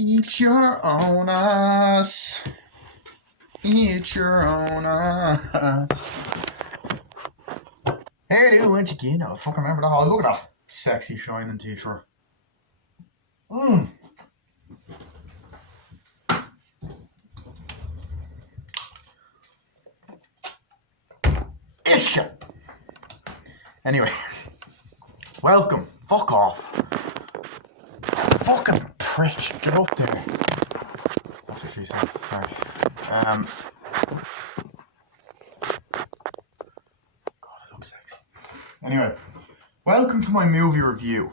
Eat your own ass. Eat your own ass. Hey, dude, when'd you get? I fucking remember that. Look at that sexy shining t-shirt. Ishka. Anyway, welcome. Fuck off. Fucking prick. Get up there. That's what she said. Sorry. God, it looks sexy. Anyway, welcome to my movie review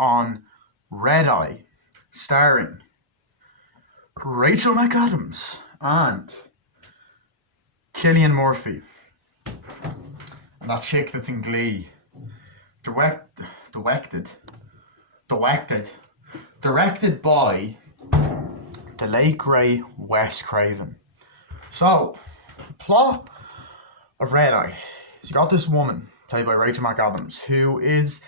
on Red Eye, starring Rachel McAdams and Cillian Murphy. And that chick that's in Glee. Directed by the late great Wes Craven. So, the plot of Red Eye is you got this woman played by Rachel McAdams who is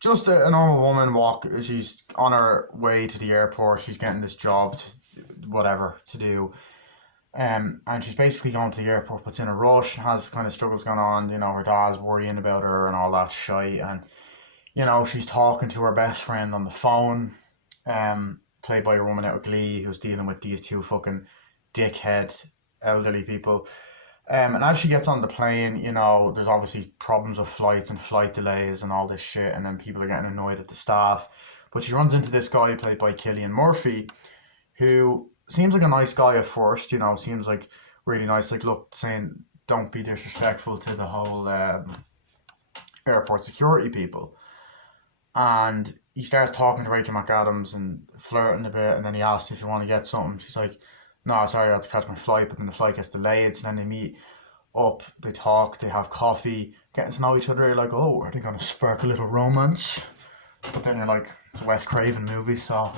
just a normal woman. She's on her way to the airport. She's getting this job, to do. And she's basically going to the airport, but's in a rush, has kind of struggles going on. You know, her dad's worrying about her and all that shit. And, you know, she's talking to her best friend on the phone, played by a woman out of Glee who's dealing with these two fucking dickhead elderly people. And as she gets on the plane, you know, there's obviously problems with flights and flight delays and all this shit. And then people are getting annoyed at the staff. But she runs into this guy played by Cillian Murphy, who seems like a nice guy at first, you know, seems like really nice, like, look, saying don't be disrespectful to the whole airport security people. And he starts talking to Rachel McAdams and flirting a bit, and then he asks if you want to get something. She's like, no, sorry, I have to catch my flight, but then the flight gets delayed, so then they meet up, they talk, they have coffee, getting to know each other. You're like, oh, are they going to spark a little romance? But then you're like, it's a Wes Craven movie, so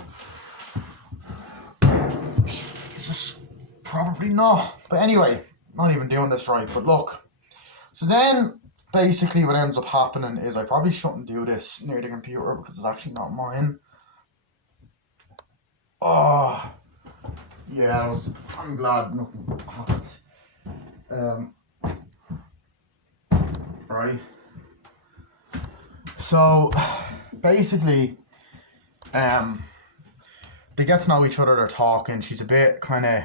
probably not. But anyway, not even doing this right. But look, so then basically what ends up happening is I probably shouldn't do this near the computer because it's actually not mine. Oh, yeah, I'm glad nothing happened. Right. So basically, they get to know each other, they're talking. She's a bit kind of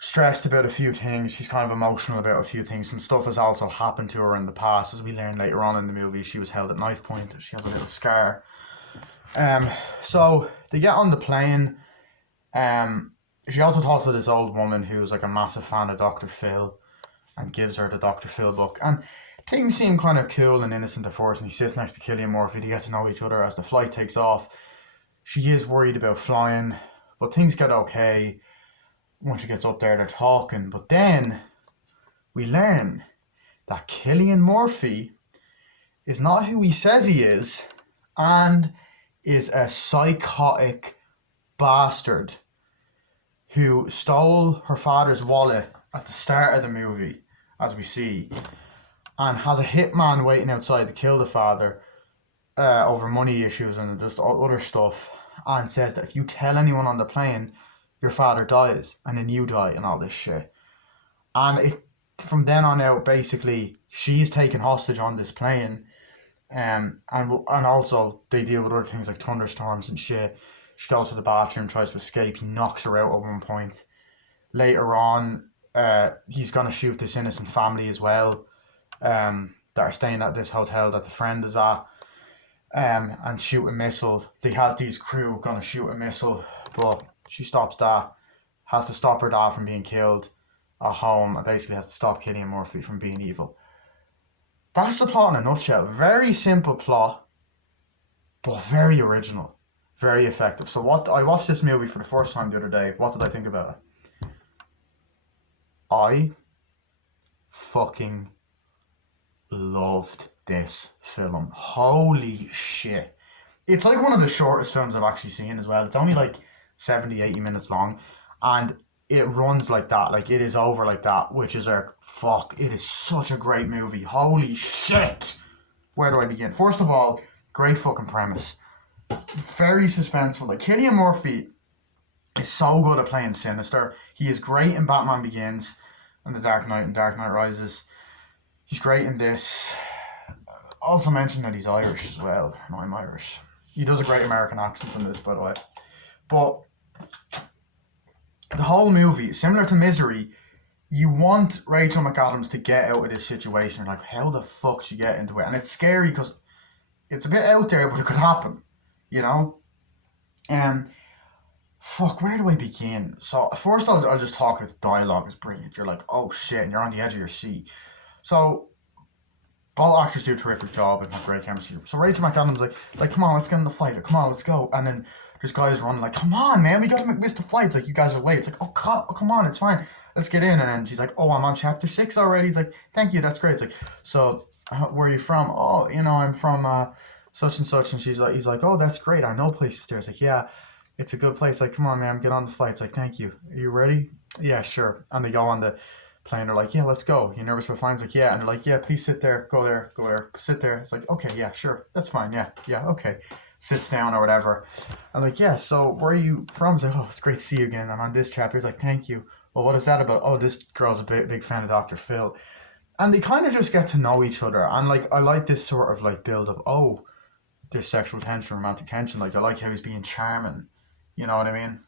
stressed about a few things. She's kind of emotional about a few things. Some stuff has also happened to her in the past. As we learn later on in the movie, she was held at knife point. She has a little scar. So they get on the plane. She also talks to this old woman who's like a massive fan of Dr. Phil and gives her the Dr. Phil book. And things seem kind of cool and innocent at first. And he sits next to Cillian Murphy. They get to know each other as the flight takes off. She is worried about flying, but things get okay. Once she gets up there, they're talking. But then we learn that Cillian Murphy is not who he says he is and is a psychotic bastard who stole her father's wallet at the start of the movie, as we see, and has a hitman waiting outside to kill the father over money issues and just other stuff, and says that if you tell anyone on the plane, your father dies, and then you die, and all this shit. And from then on out, basically, she's taken hostage on this plane, and also they deal with other things like thunderstorms and shit. She goes to the bathroom, tries to escape. He knocks her out at one point. Later on, he's gonna shoot this innocent family as well, that are staying at this hotel that the friend is at, and shoot a missile. They has these crew gonna shoot a missile, but she stops that, has to stop her dad from being killed at home, and basically has to stop Cillian Murphy from being evil. That's the plot in a nutshell. Very simple plot, but very original, very effective. So I watched this movie for the first time the other day. What did I think about it? I fucking loved this film. Holy shit. It's like one of the shortest films I've actually seen as well. It's only like 70-80 minutes long, and it runs like that, like it is over like that, which is like, fuck, it is such a great movie. Holy shit. Where do I begin? First of all, great fucking premise. very suspenseful. Like Cillian Murphy is so good at playing sinister. He is great in Batman Begins and The Dark Knight and Dark Knight Rises. He's great in this. Also mentioned that he's Irish as well. No, I'm Irish. He does a great American accent in this, by the way. But the whole movie, similar to Misery, you want Rachel McAdams to get out of this situation. You're like, how the fuck did she get into it? And it's scary because it's a bit out there, but it could happen, you know? Fuck, where do I begin? So, first I'll just talk about the dialogue is brilliant. You're like, oh shit, and you're on the edge of your seat. So, all actors do a terrific job and have great chemistry. So Rachel McAdams like, come on, let's get in the flight. Like, come on, let's go. And then there's guys running like, come on, man, we gotta miss the flight. It's like, you guys are late. It's like, oh, come on, it's fine. Let's get in. And then she's like, oh, I'm on chapter 6 already. He's like, thank you, that's great. It's like, so where are you from? Oh, I'm from such and such. And he's like, oh, that's great. I know places there. It's like, yeah, it's a good place. Like, come on, man, get on the flight. It's like, thank you. Are you ready? Yeah, sure. And they go on the plane. They're like, yeah, let's go. You nervous about flying? It's like, yeah. And they're like, yeah, please sit there. Go there, sit there. It's like, okay, yeah, sure. That's fine. Yeah, okay. Sits down or whatever. I'm like, yeah, so where are you from? He's like, oh, it's great to see you again. I'm on this chapter. He's like, thank you. Well, what is that about? Oh, this girl's a big fan of Dr. Phil. And they kind of just get to know each other. And like, I like this sort of like build up. Oh, there's sexual tension, romantic tension. Like, I like how he's being charming. You know what I mean?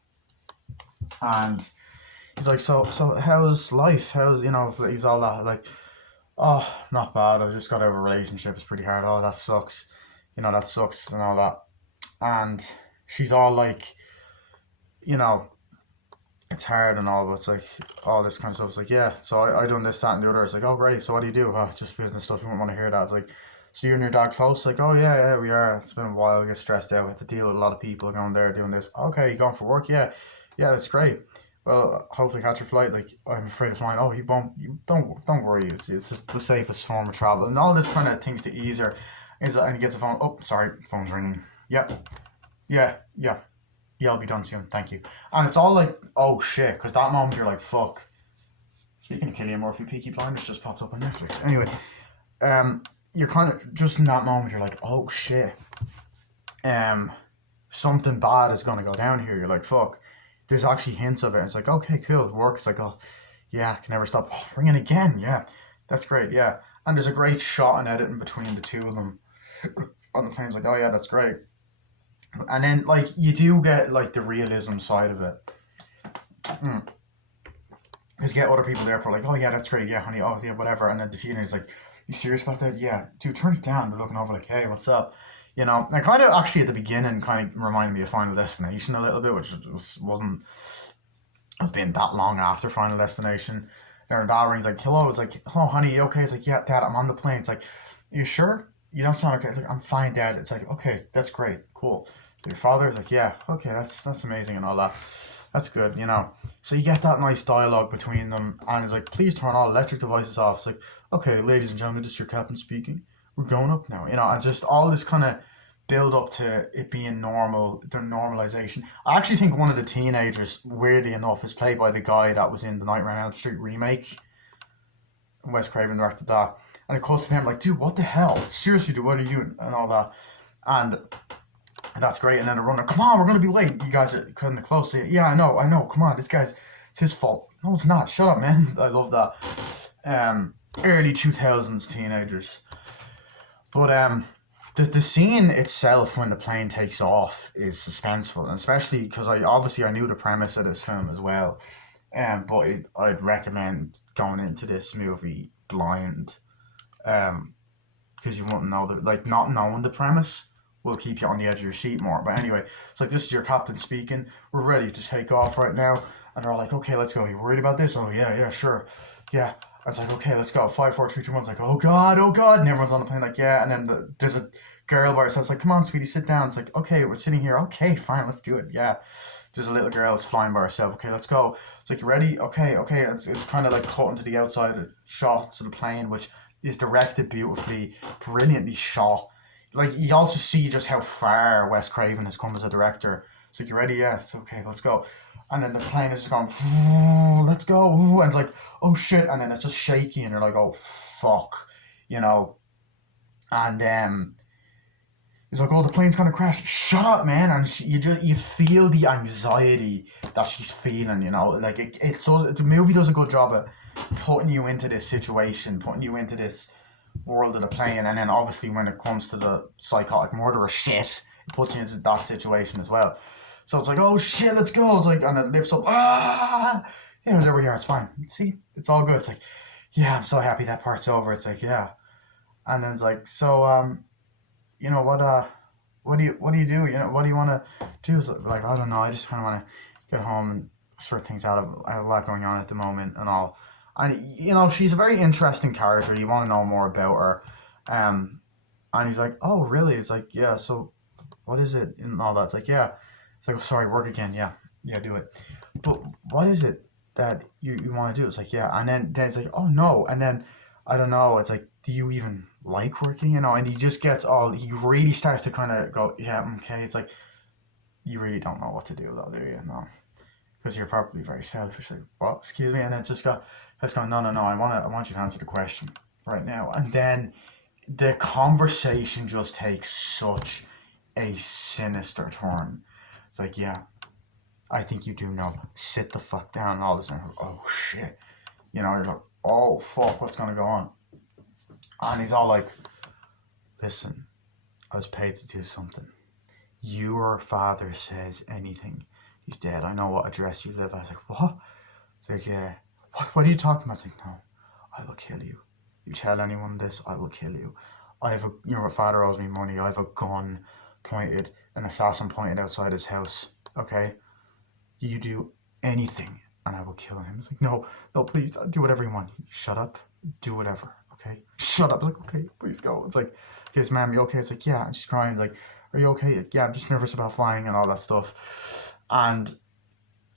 And he's like, so how's life? How's, he's all that, like, oh, not bad. I just got out of a relationship. It's pretty hard. Oh, that sucks. That sucks and all that. And she's all like, you know, it's hard and all, but it's like, all this kind of stuff. It's like, yeah, so I done this, that, and the other. It's like, oh, great. So what do you do? Oh, just business stuff. You wouldn't want to hear that. It's like, so you and your dad close? Like, oh, yeah, we are. It's been a while. I get stressed out. We have to deal with a lot of people going there doing this. Okay, you going for work? Yeah, that's great. Well, hopefully catch your flight. Like, I'm afraid of flying. Oh, you don't worry. It's just the safest form of travel, and all this kind of things to ease her. And he gets a phone. Oh, sorry, phone's ringing. Yeah. I'll be done soon. Thank you. And it's all like, oh shit, because that moment you're like, fuck. Speaking of Cillian Murphy, Peaky Blinders just popped up on Netflix. Anyway, you're kind of just in that moment. You're like, oh shit. Something bad is gonna go down here. You're like, fuck. There's actually hints of it. It's like, okay, cool, it works. Like, oh, yeah, I can never stop. Oh, ringing again. Yeah, that's great. Yeah, and there's a great shot and editing between the two of them on the plane. It's like, oh yeah, that's great. And then like you do get like the realism side of it. Because you get other people there for like, oh yeah, that's great. Yeah, honey. Oh yeah, whatever. And then the teenager's like, you serious about that? Yeah, dude, turn it down. They're looking over like, hey, what's up? And kind of actually at the beginning kind of reminded me of Final Destination a little bit, which wasn't have been that long after Final Destination. Their dad rings like, hello. It's like, hello, honey, you okay? It's like, yeah, dad, I'm on the plane. It's like, you sure? You don't sound okay. It's like, I'm fine, dad. It's like, okay, that's great, cool. Your father's like, yeah, okay, that's amazing and all that. That's good, So you get that nice dialogue between them, and it's like, please turn all electric devices off. It's like, okay, ladies and gentlemen, this is your captain speaking. We're going up now, and just all this kind of build up to it being normal, their normalization. I actually think one of the teenagers, weirdly enough, is played by the guy that was in the Nightmare on Elm Street remake. Wes Craven directed that. And it cuts to him like, dude, what the hell? Seriously, dude, what are you doing? And all that. And that's great. And then they're running, come on, we're going to be late. You guys are cutting it close. Yeah, I know. Come on, it's his fault. No, it's not. Shut up, man. I love that. Early 2000s teenagers. But the scene itself when the plane takes off is suspenseful, and especially because I knew the premise of this film as well. But I'd recommend going into this movie blind, because you won't know not knowing the premise will keep you on the edge of your seat more. But anyway, it's like, this is your captain speaking. We're ready to take off right now, and they're all like, okay, let's go. You worried about this? Oh yeah, sure, yeah. It's like, okay, let's go. 5, 4, 3, 2, 1. It's like, oh god, and everyone's on the plane like, yeah. And then there's a girl by herself. It's like, come on, sweetie, sit down. It's like, okay, we're sitting here. Okay, fine, let's do it. Yeah. There's a little girl that's flying by herself. Okay, let's go. It's like, you ready? Okay. It's kind of like cutting to the outside shots of the plane, which is directed beautifully, brilliantly shot. Like, you also see just how far Wes Craven has come as a director. It's like, you ready? Yeah. It's okay, let's go. And then the plane is just going, let's go. And it's like, oh shit. And then it's just shaky, and you're like, oh fuck, And He's like, oh, the plane's gonna crash. Shut up, man. And you feel the anxiety that she's feeling, you know. Like, it does, the movie does a good job at putting you into this situation, putting you into this world of the plane. And then obviously when it comes to the psychotic murderer shit, it puts you into that situation as well. So it's like, oh shit, let's go. It's like, and it lifts up, there we are, it's fine. See, it's all good. It's like, yeah, I'm so happy that part's over. It's like, yeah. And then it's like, so, what do you do? What do you want to do? It's like, I don't know. I just kind of want to get home and sort things out. I have a lot going on at the moment and all. And she's a very interesting character. You want to know more about her. And he's like, oh, really? It's like, yeah. So, what is it and all that? It's like, yeah. It's like, oh, sorry, work again. Yeah, do it. But what is it that you want to do? It's like, yeah. And then it's like, oh no. And then I don't know. It's like, do you even like working? And he just gets he really starts to kind of go, yeah, okay. It's like, you really don't know what to do though, do you? No. Because you're probably very selfish. Like, what? Excuse me? And it's just gone, no, I want you to answer the question right now. And then the conversation just takes such a sinister turn. It's like, yeah, I think you do know. Sit the fuck down and all this. And oh shit. You're like, oh fuck, what's gonna go on? And he's all like, listen, I was paid to do something. Your father says anything, he's dead. I know what address you live at. I was like, what? It's like, yeah. What are you talking about? It's like, no, I will kill you. You tell anyone this, I will kill you. My father owes me money. I have a gun pointed, an assassin pointed outside his house. Okay? You do anything and I will kill him. It's like, no, please, do whatever you want. Shut up. Do whatever. Okay? Shut up. It's like, okay, please go. It's like, his mom, you okay? It's like, yeah. And she's crying. Like, are you okay? Yeah, I'm just nervous about flying and all that stuff. And,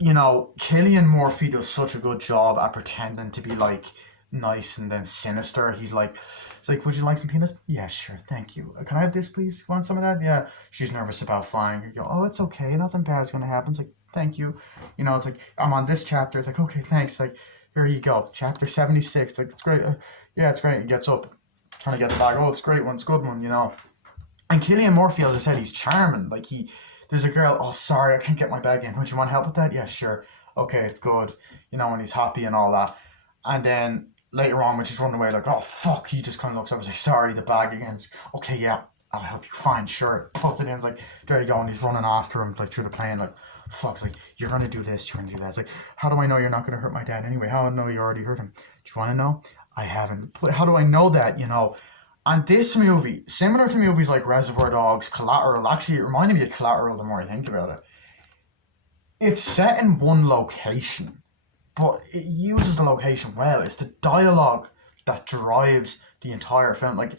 Cillian Murphy does such a good job at pretending to be like nice and then sinister. He's like, it's like, would you like some peanuts? Yeah, sure, thank you. Can I have this, please? You want some of that? Yeah. She's nervous about flying. You go, oh, it's okay. Nothing bad's gonna happen. It's like, thank you. It's like, I'm on this chapter. It's like, okay, thanks. Like, here you go. Chapter 76. It's like, it's great. Yeah, it's great. He gets up, trying to get the bag. Oh, it's a great one. It's a good one, And Cillian Murphy, as I said, he's charming. Like, there's a girl, oh, sorry, I can't get my bag in. Would you want help with that? Yeah, sure. Okay, it's good. And he's happy and all that. And then later on, when she's running away, like, oh, fuck, he just kind of looks up and says, sorry, the bag again. It's, okay, yeah, I'll help you. Fine, sure. Puts it in. It's like, there you go. And he's running after him, like, through the plane. Like, fuck, it's like, you're going to do this, you're going to do that. It's like, how do I know you're not going to hurt my dad anyway? How do I know you already hurt him? Do you want to know? I haven't. How do I know that, And this movie, similar to movies like Reservoir Dogs, Collateral, actually, it reminded me of Collateral the more I think about it. It's set in one location, but it uses the location well. It's the dialogue that drives the entire film. Like,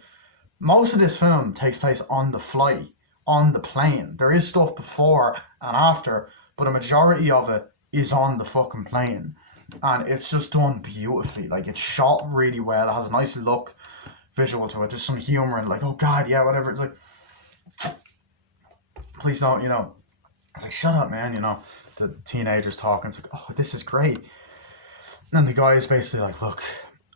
most of this film takes place on the flight, on the plane. There is stuff before and after, but a majority of it is on the fucking plane. And it's just done beautifully. Like, it's shot really well. It has a nice look, visual to it. There's some humor and like, oh god, yeah, whatever. It's like, please don't, It's like, shut up, man, The teenagers talking. It's like, oh, this is great. And the guy is basically like, look,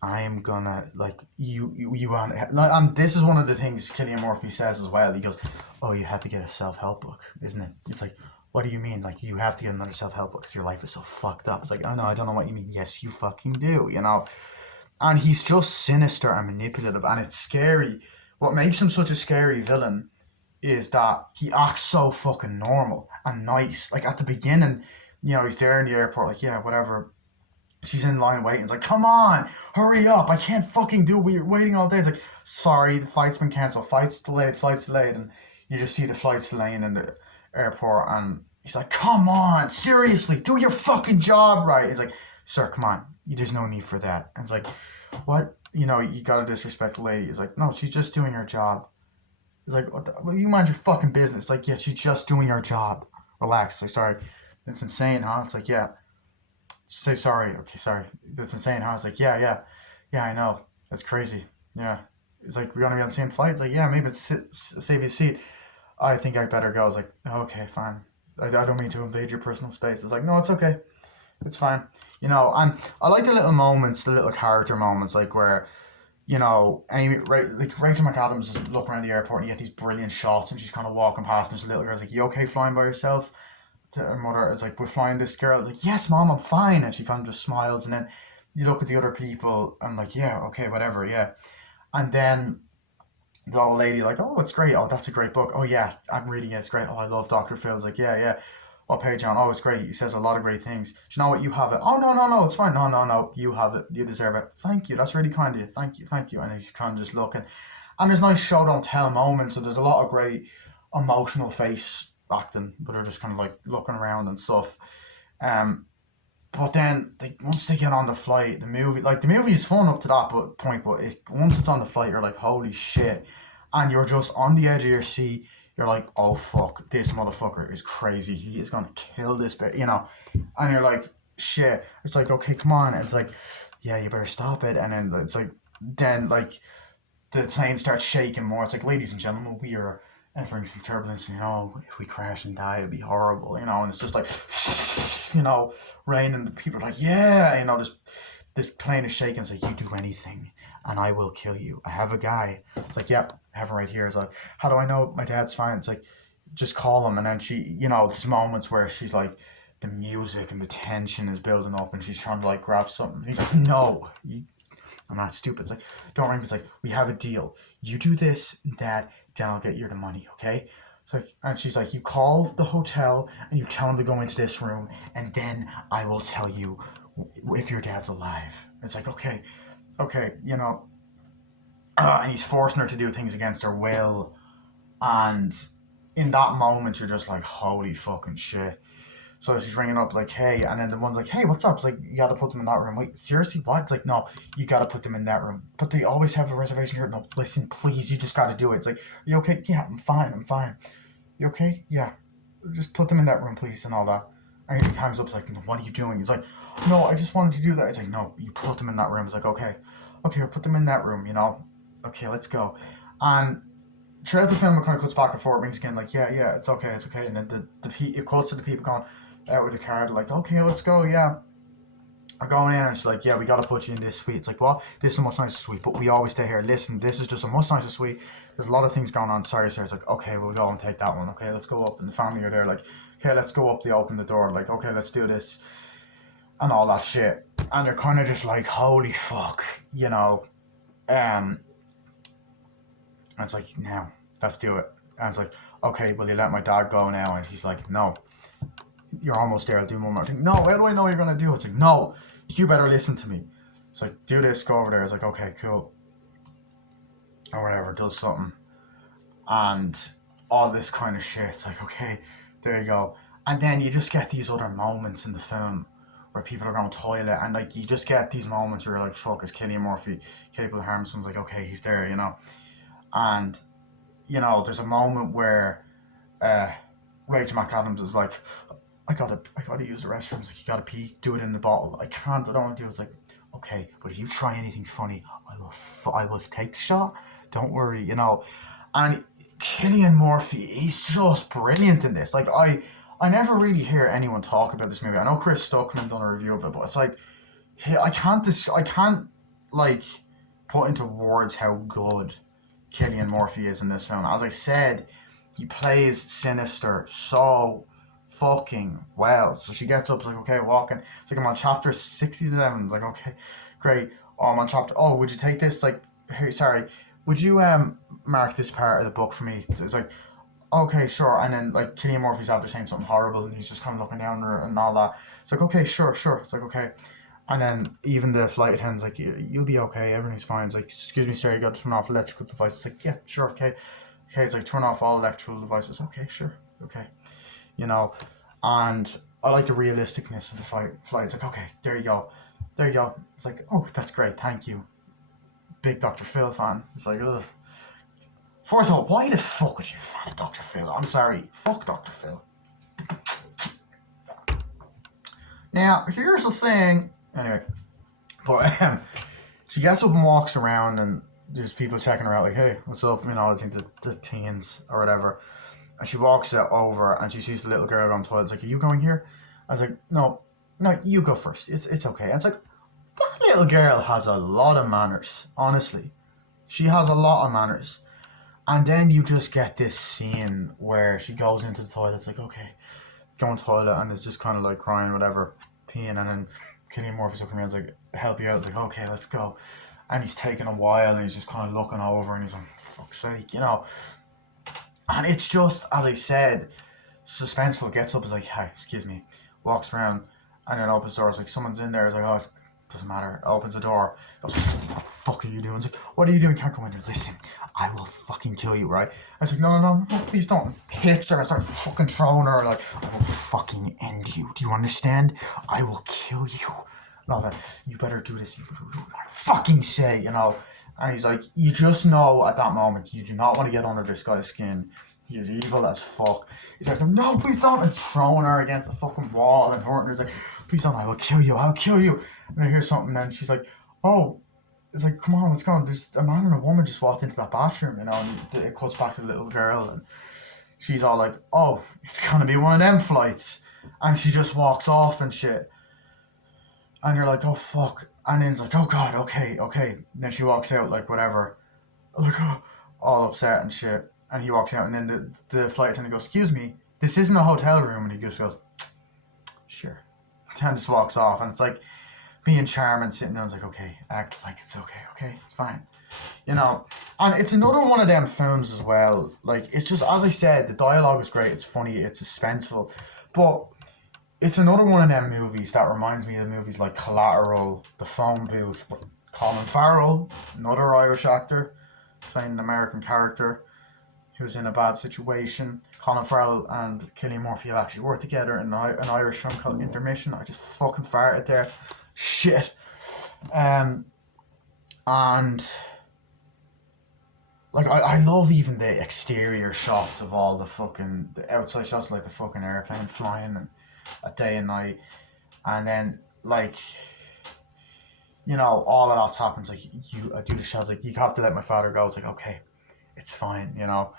I'm gonna, like, you want, like, this is one of the things Cillian Murphy says as well. He goes, oh, you have to get a self-help book, isn't it? It's like, what do you mean? Like, you have to get another self-help book because your life is so fucked up. It's like, oh no, I don't know what you mean. Yes, you fucking do, And he's just sinister and manipulative, and it's scary. What makes him such a scary villain is that he acts so fucking normal and nice. Like, at the beginning, he's there in the airport, like, yeah, whatever. She's in line waiting. It's like, come on, hurry up. I can't fucking do it. We're waiting all day. It's like, sorry, the flight's been cancelled. Flight's delayed. And you just see the flight's delaying in the airport, and he's like, come on, seriously, do your fucking job right. It's like, sir, come on. There's no need for that. And it's like, what? You gotta disrespect the lady. It's like, no, she's just doing her job. It's like, well, you mind your fucking business. It's like, yeah, she's just doing her job. Relax. It's like, sorry, that's insane, huh? It's like, yeah. Say sorry. Okay, sorry. That's insane, huh? It's like, yeah, I know. That's crazy. Yeah. It's like, we're gonna be on the same flight. It's like, yeah, maybe save your seat. I think I better go. It's like, okay, fine. I don't mean to invade your personal space. It's like, no, it's okay. It's fine. And I like the little moments, the little character moments, like where, you know, Amy, right, like Rachel McAdams is looking around the airport and you get these brilliant shots and she's kind of walking past and this little girl's like, you okay flying by yourself? To her mother, it's like, we're flying this girl. It's like, yes, mom, I'm fine. And she kind of just smiles. And then you look at the other people and like, yeah, okay, whatever, yeah. And then the old lady like, oh, it's great. Oh, that's a great book. Oh, yeah, I'm reading it. It's great. Oh, I love Dr. Phil. It's like, yeah, yeah. What page on? Oh, it's great. He says a lot of great things. Do you know what? You have it. Oh, no, no, no. It's fine. No, no, no. You have it. You deserve it. Thank you. That's really kind of you. Thank you. Thank you. And he's kind of just looking. And there's nice show don't tell moments. So there's a lot of great emotional face acting, but they're just kind of like looking around and stuff. Um, but then once they get on the flight, the movie is fun up to that point, but once it's on the flight, you're like, holy shit, and you're just on the edge of your seat. You're like, oh fuck, this motherfucker is crazy. He is gonna kill this bit, you know, and you're like, shit. It's like, okay, come on, and it's like, yeah, you better stop it, and then it's like, then like the plane starts shaking more. It's like, ladies and gentlemen, we are entering some turbulence. You know, if we crash and die, it'd be horrible. You know, and it's just like, you know, rain, and people are like, yeah, you know, this plane is shaking. It's like, you do anything, and I will kill you. I have a guy. It's like, yep, I have him right here. It's like, how do I know my dad's fine? It's like, just call him. And then she, you know, there's moments where she's like, the music and the tension is building up, and she's trying to like grab something. He's like, no, I'm not stupid. It's like, don't worry. It's like, we have a deal. You do this, that, then I'll get you the money, okay? It's like, and she's like, you call the hotel and you tell them to go into this room, and then I will tell you if your dad's alive. It's like, okay, you know, and he's forcing her to do things against her will, and in that moment, you're just like, holy fucking shit. So she's ringing up like, hey, and then the one's like, hey, what's up? It's like, you gotta put them in that room. Wait, seriously, what? It's like, no, you gotta put them in that room. But they always have a reservation here. No, listen, please, you just gotta do it. It's like, are you okay? Yeah, I'm fine. You okay? Yeah. Just put them in that room, please, and all that. And he hangs up, it's like, no, what are you doing? He's like, no, I just wanted to do that. It's like, no, you put them in that room. It's like, okay, I'll put them in that room, you know? Okay, let's go. And throughout the film, it kind of cuts back and forth, rings again, like, yeah, it's okay. And then it cuts to the people going out with the card, like, okay, let's go, yeah. We're going in, and she's like, yeah, we gotta put you in this suite. It's like, what? This is a much nicer suite, but we always stay here. Listen, this is just a much nicer suite. There's a lot of things going on. Sorry, sir. It's like, okay, we'll go and take that one. Okay, let's go up. And the family are there, like, okay, let's go up. They open the door, like, okay, let's do this. And all that shit. And they're kind of just like, holy fuck, you know. And it's like, now, let's do it. And it's like, okay, will you let my dad go now? And he's like, no. You're almost there. I'll do one more thing. No, how do I know you're gonna do it? It's like, no, you better listen to me. It's like, do this, go over there. It's like, okay, cool. Or whatever, does something. And all this kind of shit. It's like, okay, there you go. And then you just get these other moments in the film where people are going to toilet, and like you just get these moments where you're like, fuck, is Cillian Murphy capable of harm? Someone's like, okay, he's there, you know. And, you know, there's a moment where Rachel McAdams is like, I gotta use the restrooms. Like, you gotta pee. Do it in the bottle. I can't. I don't want to do it. It's like, okay, but if you try anything funny, I will take the shot. Don't worry, you know. And Cillian Murphy, he's just brilliant in this. Like, I never really hear anyone talk about this movie. I know Chris Stuckman done a review of it, but it's like, hey, I can't like put into words how good Cillian Murphy is in this film. As I said, he plays sinister so fucking well. So she gets up, it's like, okay, walking. It's like, I'm on chapter 67. It's like, okay, great. Oh, I'm on chapter, oh, would you take this? Like, hey, sorry, would you mark this part of the book for me? It's like, okay, sure. And then like Cillian Murphy's after saying something horrible, and he's just kind of looking down her and all that. It's like, okay, sure. It's like, okay. And then even the flight attendant's like, you'll be okay, everything's fine. It's like, excuse me, sir, you got to turn off electrical devices. It's like, yeah, sure, okay. Okay, it's like, turn off all electrical devices. Okay, sure, okay. You know, and I like the realisticness of the flight. It's like, okay, there you go. It's like, oh, that's great, thank you. Big Dr. Phil fan. It's like, ugh. First of all, why the fuck would you be a fan of Dr. Phil? I'm sorry, fuck Dr. Phil. Now, here's the thing. Anyway, but she gets up and walks around, and there's people checking her out, like, hey, what's up? You know, I think the teens or whatever. And she walks over, and she sees the little girl on the toilet. It's like, are you going here? I was like, no, you go first. It's okay. And it's like, that little girl has a lot of manners, honestly. She has a lot of manners. And then you just get this scene where she goes into the toilet. It's like, okay, go in the toilet, and it's just kind of like crying, whatever, peeing, and then Cillian Murphy's looking around, like, help you out. It's like, okay, let's go. And he's taking a while, and he's just kind of looking over, and he's like, fuck's sake, you know. And it's just, as I said, suspenseful. Gets up, is like, hi, excuse me, walks around, and then opens the door. It's like, someone's in there. It's like, oh, doesn't matter. Opens the door. Goes, what the fuck are you doing? It's like, what are you doing? Can't go in there. Listen, I will fucking kill you, right? I was like, no, please don't. Hits her. I start fucking throwing her. Like, I will fucking end you. Do you understand? I will kill you. And I was like, you better do this. I fucking say, you know. And he's like, you just know at that moment, you do not want to get under this guy's skin. He is evil as fuck. He's like, no, please don't. And throwing her against the fucking wall and hurting her. He's like, please don't. I will kill you. I'll kill you. And I hear something, and she's like, oh. It's like, come on, what's going on? There's a man and a woman just walked into that bathroom, you know, and it cuts back to the little girl, and she's all like, oh, it's gonna be one of them flights. And she just walks off and shit. And you're like, oh, fuck. And then it's like, oh, God, okay. And then she walks out, like, whatever. Like, oh, all upset and shit. And he walks out, and then the flight attendant goes, excuse me, this isn't a hotel room. And he just goes, sure. And just walks off, and it's like, being charming, sitting there, I was like, okay, act like it's okay, it's fine. You know, and it's another one of them films as well. Like, it's just, as I said, the dialogue is great, it's funny, it's suspenseful, but it's another one of them movies that reminds me of movies like Collateral, The Phone Booth, with Colin Farrell, another Irish actor, playing an American character who's in a bad situation. Colin Farrell and Cillian Murphy have actually worked together in an Irish film called Intermission. I just fucking farted there. Shit. And like I love even the exterior shots of all the outside shots, like the fucking airplane flying and a day and night, and then like, you know, all of that's happens. Like, I do the shots, like, you have to let my father go. It's like, okay, it's fine, you know,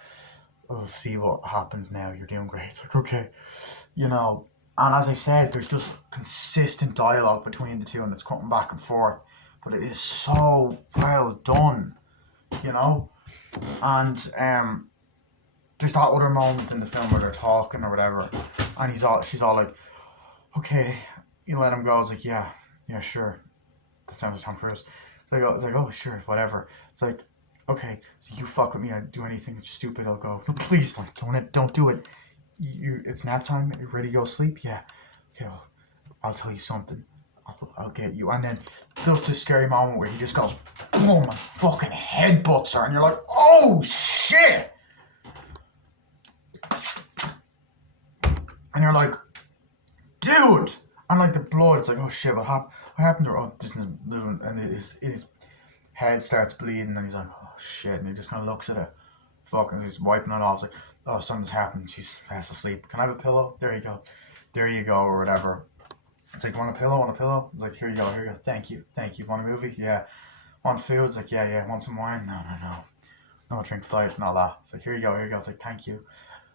we'll see what happens now. You're doing great. It's like, okay, you know. And as I said, there's just consistent dialogue between the two, and it's cutting back and forth. But it is so well done, you know? And there's that other moment in the film where they're talking or whatever, and she's all like, okay, you let him go. I was like, yeah, sure. That sounds like Tom Cruise. It's like, oh, sure, whatever. It's like, okay, so you fuck with me, I do anything stupid, I'll go. No, please, don't do it. It's nap time. You're ready to go sleep? Yeah. Okay, well, I'll tell you something. I'll get you. And then there's this scary moment where he just goes, boom, and fucking headbutts her, and you're like, oh shit! And you're like, dude! And like the blood, it's like, oh shit, what happened to her? Oh, this is little, and his head starts bleeding, and he's like, oh shit, and he just kind of looks at it, fucking, he's wiping it off. It's like, oh, something's happened. She's fast asleep. Can I have a pillow? There you go, or whatever. It's like, want a pillow? It's like, here you go. Thank you. Want a movie? Yeah. Want food? It's like, yeah. Want some wine? No drink flight and all that. It's like, here you go. It's like, thank you.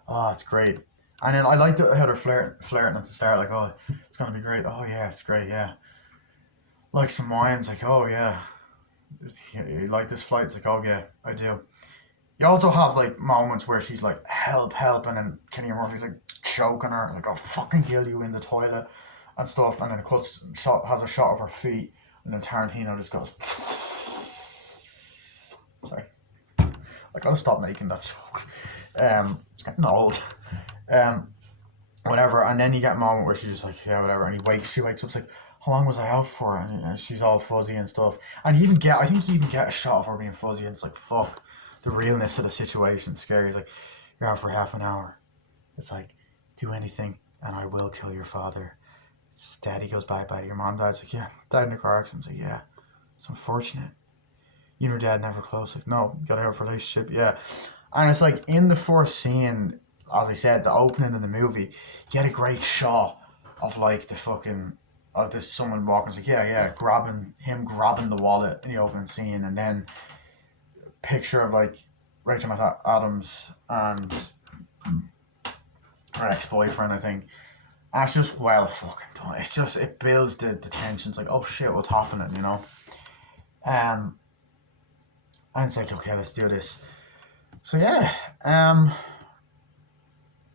Oh, it's great. And then I liked how they're flirting at the start, like, oh, it's gonna be great. Oh yeah, it's great, yeah. Like some wine. It's like, oh yeah. You like this flight? It's like, oh yeah, I do. You also have like moments where she's like, help, and then Cillian Murphy's like choking her, like, I'll fucking kill you, in the toilet and stuff, and then it has a shot of her feet, and then Tarantino just goes, sorry, I gotta stop making that joke. It's getting old. Whatever, and then you get a moment where she's just like, yeah, whatever, and she wakes up, it's like, how long was I out for? And she's all fuzzy and stuff, and I think you even get a shot of her being fuzzy, and it's like, fuck. The realness of the situation, scary. It's like, you're out for half an hour. It's like, do anything and I will kill your father. Daddy goes bye-bye. Your mom dies. Like, yeah, died in a car accident. It's like, yeah, it's unfortunate. You and your dad never close. Like, no, you got to have a relationship. Yeah. And it's like, in the first scene, as I said, the opening of the movie, you get a great shot of like the fucking, of this someone walking. It's like, yeah, grabbing the wallet in the opening scene, and then picture of like Rachel McAdams and her ex-boyfriend, I think. And it's just well fucking done. It's just, it builds the tension. It's like, oh shit, what's happening, you know? And it's like, okay, let's do this. So yeah, I'm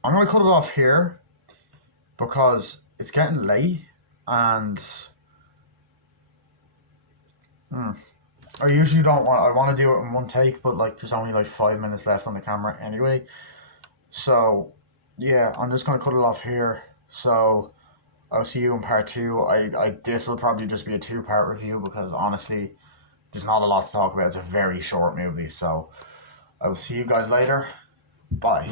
gonna cut it off here because it's getting late, and I usually don't want. I want to do it in one take, but like, there's only like 5 minutes left on the camera anyway. So yeah, I'm just gonna cut it off here. So I'll see you in part two. This will probably just be a two-part review because honestly, there's not a lot to talk about. It's a very short movie, so I will see you guys later. Bye.